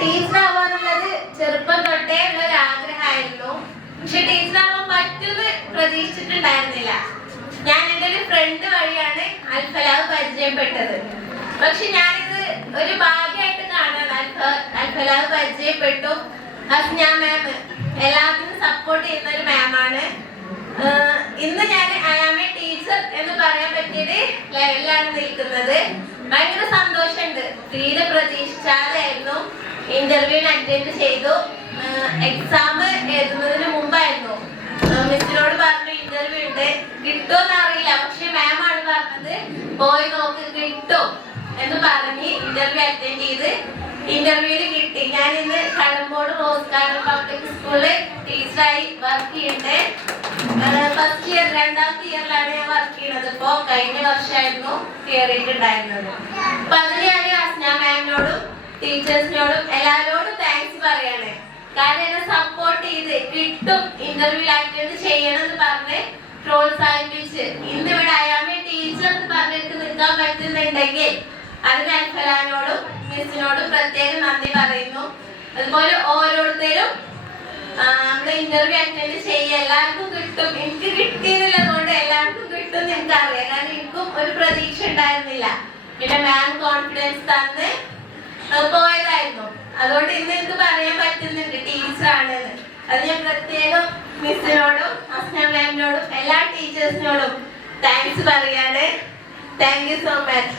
ടീച്ചറാവാന്നുള്ളത് ചെറുപ്പം തൊട്ടേ ഉള്ള ഒരു ആഗ്രഹമായിരുന്നു. പക്ഷെ ടീച്ചറാവാൻ പറ്റുമെന്ന് പ്രതീക്ഷിച്ചിട്ടുണ്ടായിരുന്നില്ല. ഞാൻ എൻ്റെ ഒരു ഫ്രണ്ട് വഴിയാണ് അൽഫലാഹ് പരിചയപ്പെട്ടത്. പക്ഷെ ഞാനിത് ഒരു ഭാഗ്യമായിട്ട് കാണാൻ അൽഫലാഹ് പരിചയപ്പെട്ടു. ഹസ്ന മാം എല്ലാത്തിനും സപ്പോർട്ട് ചെയ്യുന്ന ഒരു മാമാണ്. ഇന്ന് ഞാൻ ഐ ആം എ ടീച്ചർ എന്ന് പറയാൻ പറ്റിയൊരു ലെവലിലാണ് നിൽക്കുന്നത്. ഭയങ്കര സന്തോഷമുണ്ട്. തീരെ പ്രതീക്ഷിച്ചാതായിരുന്നു ഇന്റർവ്യൂവിന് അറ്റൻഡ് ചെയ്തു. എക്സാം എഴുതുന്നതിന് മുമ്പായിരുന്നു. മിസ്സിനോട് പറഞ്ഞു ഇന്റർവ്യൂ ഉണ്ട്, കിട്ടുമെന്ന് അറിയില്ല, പക്ഷെ മാം ആണ് പറഞ്ഞത് പോയി നോക്ക് കിട്ടും എന്ന് പറഞ്ഞ് ഇന്റർവ്യൂ അറ്റൻഡ് ചെയ്ത് ഇന്റർവ്യൂവിൽ കിട്ടി. ഞാൻ ഇന്ന് കടമ്പോട് റോസ് ഗാർഡൻ പബ്ലിക് സ്കൂളിൽ ടീച്ചറായി വർക്ക് ചെയ്യുന്നുണ്ട്. ഫസ്റ്റ് ഇയർ, രണ്ടാമത്തെ ഇയറിലാണ് ഞാൻ വർക്ക് ചെയ്യുന്നത്. ഇപ്പോ കഴിഞ്ഞ വർഷമായിരുന്നു കയറിയിട്ടുണ്ടായിരുന്നത്. അപ്പൊ അതിന് ഞാൻ ഹസ്ന മാമിനോടും ടീച്ചേഴ്സിനോടും എല്ലാവരോടും താങ്ക്സ് പറയാണ്. കാരണം എന്നെ സപ്പോർട്ട് ചെയ്ത് കിട്ടും ഇന്റർവ്യൂ അറ്റൻഡ് ചെയ്യണം എന്ന് പറഞ്ഞ് പ്രോത്സാഹിപ്പിച്ച് ഇന്ന് ഇവിടെ ഐ ആം എ ടീച്ചർ എന്ന് പറഞ്ഞിട്ട് നിൽക്കാൻ പറ്റുന്നുണ്ടെങ്കിൽ അതിന് അൽഫലാഹിനോടും മിസ്സിനോടും പ്രത്യേകം നന്ദി പറയുന്നു. അതുപോലെ ഓരോരുത്തരും നമ്മള് ഇന്റർവ്യൂ അറ്റൻഡ് ചെയ്യുക, എല്ലാവർക്കും കിട്ടും. എനിക്ക് കിട്ടിയെന്നുള്ളത് കൊണ്ട് എല്ലാവർക്കും കിട്ടും എന്ന് എനിക്കറിയാം. കാരണം എനിക്കും ഒരു പ്രതീക്ഷ ഉണ്ടായിരുന്നില്ല. പിന്നെ മാം കോൺഫിഡൻസ് തന്ന് പോയതായിരുന്നു. അതുകൊണ്ട് ഇന്ന് എനിക്ക് പറയാൻ പറ്റുന്നുണ്ട് ടീച്ചറാണെന്ന്. അത് ഞാൻ പ്രത്യേകം മിസ്സിനോടും ഹസ്ന മാമിനോടും എല്ലാ ടീച്ചേഴ്സിനോടും താങ്ക്സ് പറയാണ്. Thank you so much.